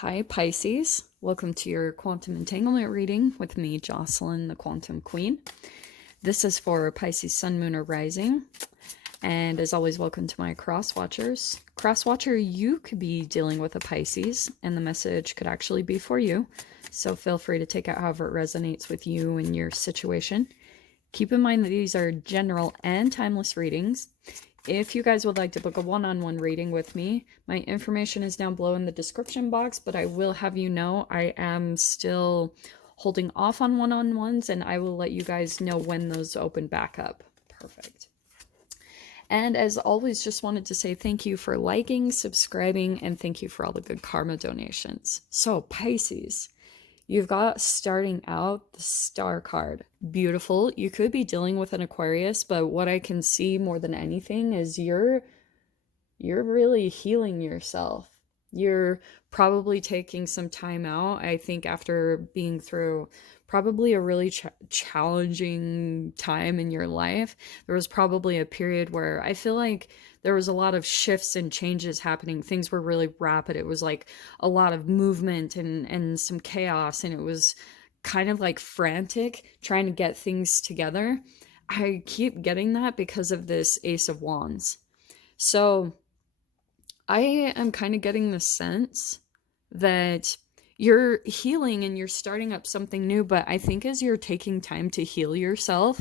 Hi, Pisces. Welcome to your quantum entanglement reading with me, Jocelyn, the Quantum Queen. This is for Pisces Sun, Moon, or Rising. And as always, welcome to my cross watchers. Cross watcher, you could be dealing with a Pisces, and the message could actually be for you. So feel free to take out however it resonates with you and your situation. Keep in mind that these are general and timeless readings. If you guys would like to book a one-on-one reading with me, my information is down below in the description box, but I will have you know I am still holding off on one-on-ones, and I will let you guys know when those open back up. Perfect. And as always, just wanted to say thank you for liking, subscribing, and thank you for all the good karma donations. So, Pisces, you've got starting out the Star card. Beautiful. You could be dealing with an Aquarius, but what I can see more than anything is you're really healing yourself. You're probably taking some time out. I think after being through probably a really challenging time in your life, there was probably a period where I feel like there was a lot of shifts and changes happening. Things were really rapid. It was like a lot of movement and some chaos, and it was kind of like frantic trying to get things together. I keep getting that because of this Ace of Wands. So I am kind of getting the sense that you're healing and you're starting up something new, but I think as you're taking time to heal yourself,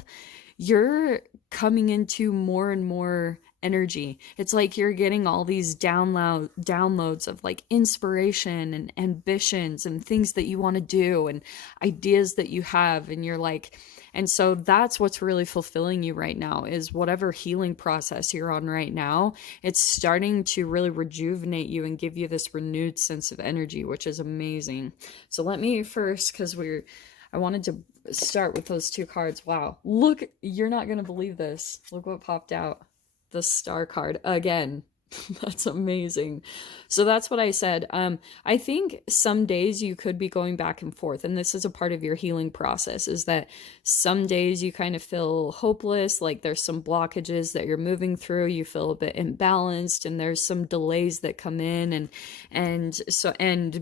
you're coming into more and more energy. It's like you're getting all these downloads of like inspiration and ambitions and things that you want to do and ideas that you have, and you're like, and so that's what's really fulfilling you right now, is whatever healing process you're on right now. It's starting to really rejuvenate you and give you this renewed sense of energy, which is amazing. So let me first, because I wanted to start with those two cards. Wow. Look, you're not going to believe this. Look what popped out. The Star card again. That's amazing. So that's what I said. I think some days you could be going back and forth, and this is a part of your healing process, is that some days you kind of feel hopeless, like there's some blockages that you're moving through, you feel a bit imbalanced, and there's some delays that come in, and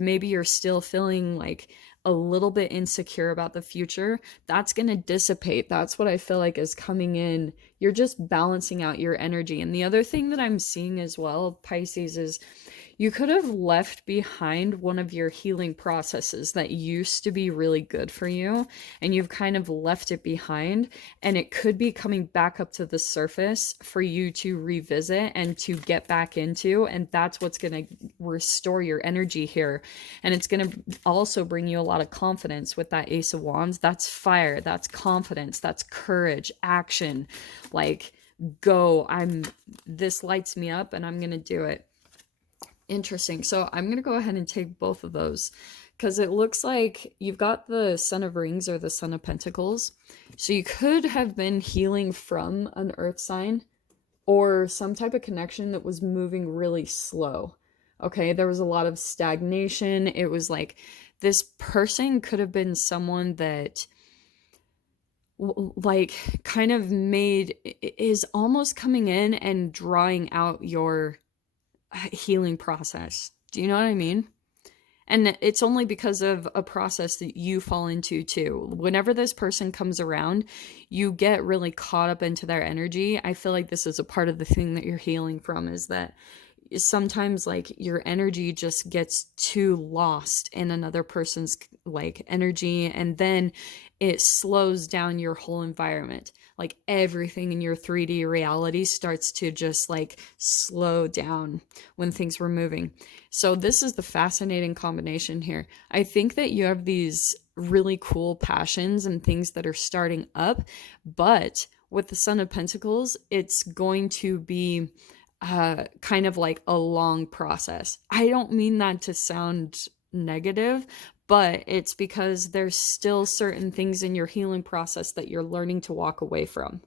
maybe you're still feeling like a little bit insecure about the future. That's going to dissipate. That's what I feel like is coming in. You're just balancing out your energy. And the other thing that I'm seeing as well, Pisces, is you could have left behind one of your healing processes that used to be really good for you, and you've kind of left it behind, and it could be coming back up to the surface for you to revisit and to get back into, and that's what's going to restore your energy here. And it's going to also bring you a lot of confidence with that Ace of Wands. That's fire, that's confidence, that's courage, action, like go, this lights me up and I'm going to do it. Interesting. So I'm going to go ahead and take both of those, because it looks like you've got the Son of Rings or the Son of Pentacles. So you could have been healing from an earth sign or some type of connection that was moving really slow. Okay, there was a lot of stagnation. It was like this person could have been someone that like kind of is almost coming in and drawing out your healing process. Do you know what I mean? And it's only because of a process that you fall into too. Whenever this person comes around, you get really caught up into their energy. I feel like this is a part of the thing that you're healing from, is that sometimes like your energy just gets too lost in another person's like energy, and then it slows down your whole environment. Like everything in your 3D reality starts to just like slow down when things were moving. So this is the fascinating combination here. I think that you have these really cool passions and things that are starting up, but with the Son of Pentacles, it's going to be kind of like a long process. I don't mean that to sound negative, but it's because there's still certain things in your healing process that you're learning to walk away from.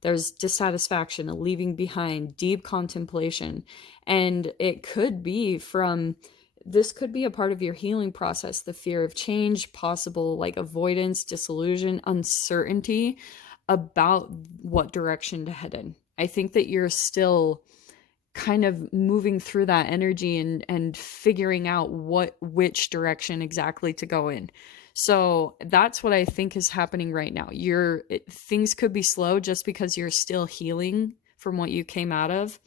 There's dissatisfaction, a leaving behind, deep contemplation, and it could be from, this could be a part of your healing process, the fear of change, possible like avoidance, disillusion, uncertainty about what direction to head in. I think that you're still kind of moving through that energy and figuring out which direction exactly to go in. So that's what I think is happening right now. Things could be slow just because you're still healing from what you came out of.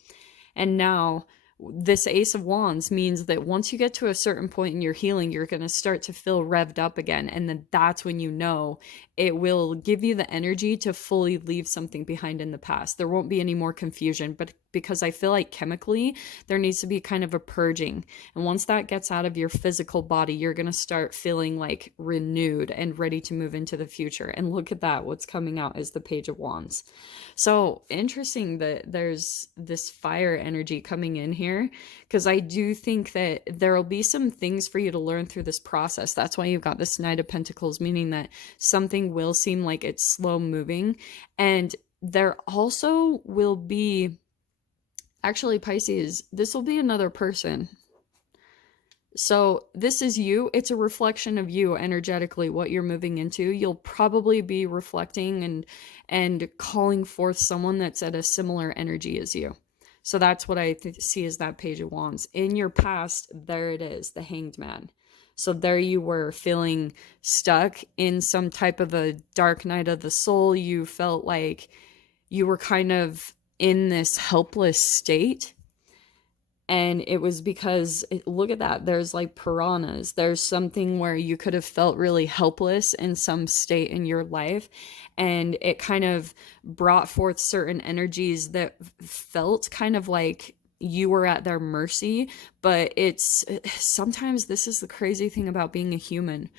And now this Ace of Wands means that once you get to a certain point in your healing, you're going to start to feel revved up again. And then that's when you know it will give you the energy to fully leave something behind in the past. There won't be any more confusion, but because I feel like chemically there needs to be kind of a purging. And once that gets out of your physical body, you're going to start feeling like renewed and ready to move into the future. And look at that. What's coming out is the Page of Wands. So interesting that there's this fire energy coming in here, because I do think that there will be some things for you to learn through this process. That's why you've got this Knight of Pentacles, meaning that something will seem like it's slow moving. And there also will be, actually, Pisces, this will be another person. So this is you. It's a reflection of you energetically, what you're moving into. You'll probably be reflecting and calling forth someone that's at a similar energy as you. So that's what I see as that Page of Wands. In your past, there it is, the Hanged Man. So there you were, feeling stuck in some type of a dark night of the soul. You felt like you were kind of in this helpless state. And it was because, look at that, there's like piranhas. There's something where you could have felt really helpless in some state in your life. And it kind of brought forth certain energies that felt kind of like you were at their mercy. But sometimes this is the crazy thing about being a human.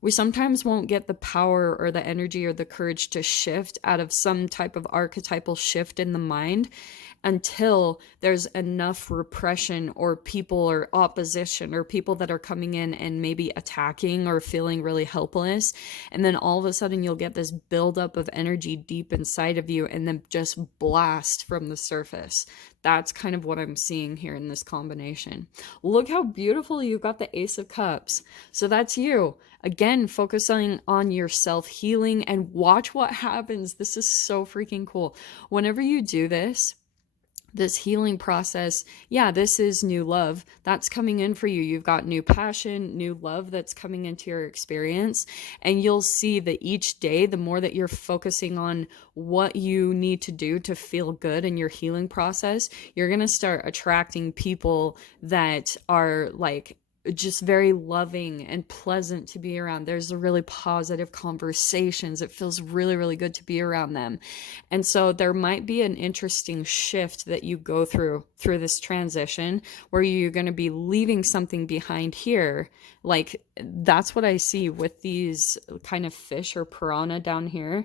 We sometimes won't get the power or the energy or the courage to shift out of some type of archetypal shift in the mind until there's enough repression or people or opposition or people that are coming in and maybe attacking or feeling really helpless. And then all of a sudden you'll get this buildup of energy deep inside of you and then just blast from the surface. That's kind of what I'm seeing here in this combination. Look how beautiful you've got the Ace of Cups. So that's you. Again, focusing on your self-healing, and watch what happens. This is so freaking cool. Whenever you do this healing process, yeah, this is new love that's coming in for you. You've got new passion, new love that's coming into your experience. And you'll see that each day, the more that you're focusing on what you need to do to feel good in your healing process, you're going to start attracting people that are like just very loving and pleasant to be around. There's a really positive conversations. It feels really, really good to be around them. And so there might be an interesting shift that you go through this transition where you're going to be leaving something behind here. Like that's what I see with these kind of fish or piranha down here.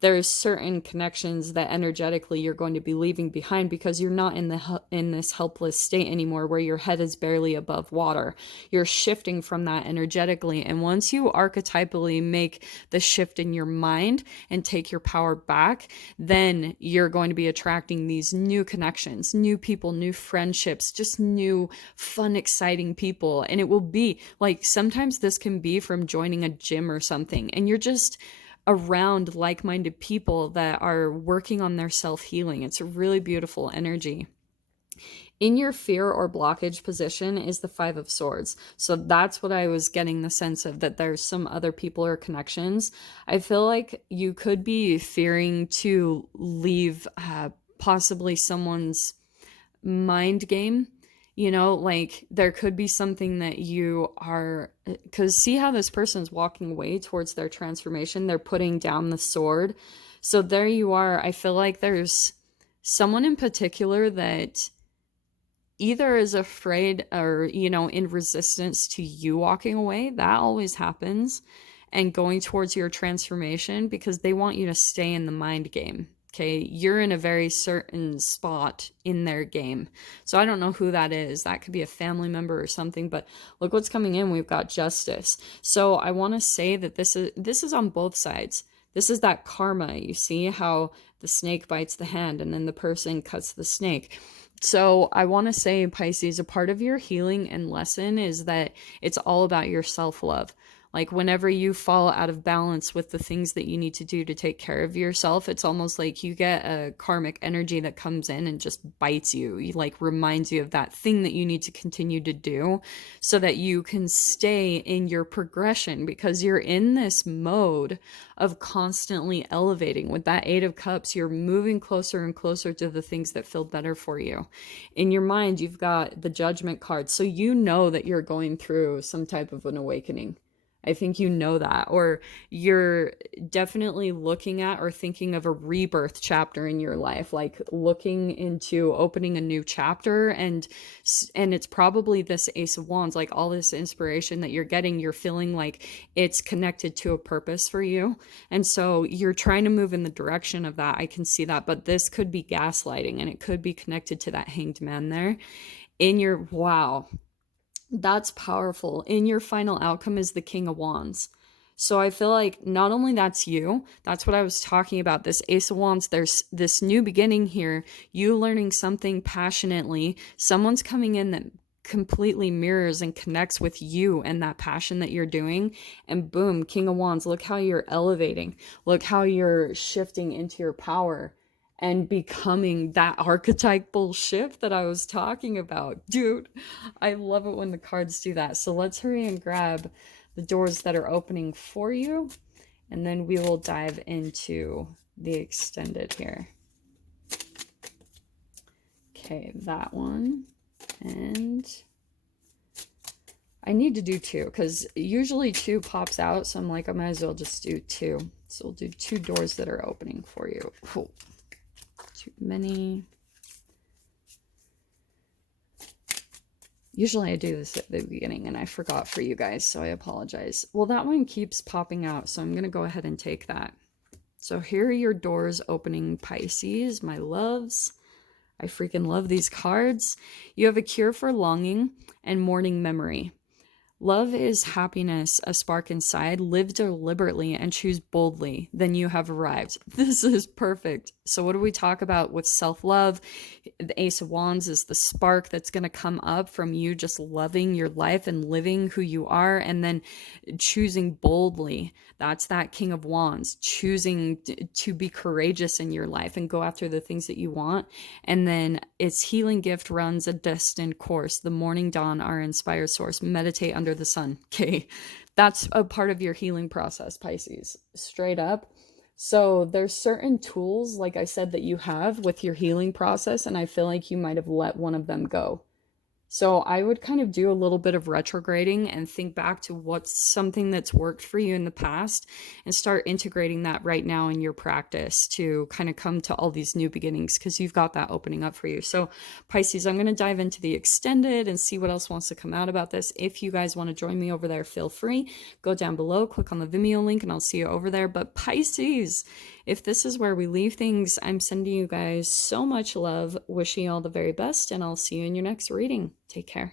There's certain connections that energetically you're going to be leaving behind because you're not in this helpless state anymore where your head is barely above water. You're shifting from that energetically. And once you archetypally make the shift in your mind and take your power back, then you're going to be attracting these new connections, new people, new friendships, just new, fun, exciting people. And it will be like, sometimes this can be from joining a gym or something, and you're just around like-minded people that are working on their self-healing. It's a really beautiful energy. In your fear or blockage position is the Five of Swords. So that's what I was getting the sense of, that there's some other people or connections. I feel like you could be fearing to leave possibly someone's mind game. You know, like there could be something that you are, because see how this person's walking away towards their transformation. They're putting down the sword. So there you are. I feel like there's someone in particular that either is afraid or, you know, in resistance to you walking away. That always happens. And going towards your transformation because they want you to stay in the mind game. Okay, you're in a very certain spot in their game. So I don't know who that is. That could be a family member or something, but look what's coming in. We've got Justice. So I want to say that this is on both sides. This is that karma. You see how the snake bites the hand and then the person cuts the snake. So I want to say, Pisces, a part of your healing and lesson is that it's all about your self-love. Like whenever you fall out of balance with the things that you need to do to take care of yourself, it's almost like you get a karmic energy that comes in and just bites you. He like reminds you of that thing that you need to continue to do so that you can stay in your progression, because you're in this mode of constantly elevating. With that Eight of Cups, you're moving closer and closer to the things that feel better for you. In your mind, you've got the Judgment card, so you know that you're going through some type of an awakening. I think you know that, or you're definitely looking at or thinking of a rebirth chapter in your life, like looking into opening a new chapter. And it's probably this Ace of Wands, like all this inspiration that you're getting, you're feeling like it's connected to a purpose for you. And so you're trying to move in the direction of that. I can see that, but this could be gaslighting, and it could be connected to that Hanged Man there in your, wow. That's powerful. In your final outcome is the King of Wands. So I feel like not only that's you, that's what I was talking about. This Ace of Wands, there's this new beginning here, you learning something passionately. Someone's coming in that completely mirrors and connects with you and that passion that you're doing. And boom, King of Wands, look how you're elevating. Look how you're shifting into your power and becoming that archetypal shift that I was talking about. Dude, I love it when the cards do that. So let's hurry and grab the doors that are opening for you, and then we will dive into the extended here. Okay, that one. And I need to do two, because usually two pops out, so I'm like, I might as well just do two. So we'll do two doors that are opening for you. Cool. Too many. Usually I do this at the beginning and I forgot for you guys, so I apologize. Well, that one keeps popping out, so I'm going to go ahead and take that. So here are your doors opening, Pisces, my loves. I freaking love these cards. You have a cure for longing and mourning memory. Love is happiness, a spark inside. Live deliberately and choose boldly. Then you have arrived. This is perfect. So what do we talk about with self-love? The Ace of Wands is the spark that's going to come up from you just loving your life and living who you are, and then choosing boldly. That's that King of Wands, choosing to be courageous in your life and go after the things that you want. And then its healing gift runs a destined course. The morning dawn, our inspired source. Meditate under the sun. Okay, that's a part of your healing process, Pisces, straight up. So there's certain tools, like I said, that you have with your healing process, and I feel like you might have let one of them go. So I would kind of do a little bit of retrograding and think back to what's something that's worked for you in the past and start integrating that right now in your practice to kind of come to all these new beginnings, because you've got that opening up for you. So Pisces, I'm going to dive into the extended and see what else wants to come out about this. If you guys want to join me over there, feel free. Go down below, click on the Vimeo link, and I'll see you over there. But Pisces, if this is where we leave things, I'm sending you guys so much love, wishing you all the very best, and I'll see you in your next reading. Take care.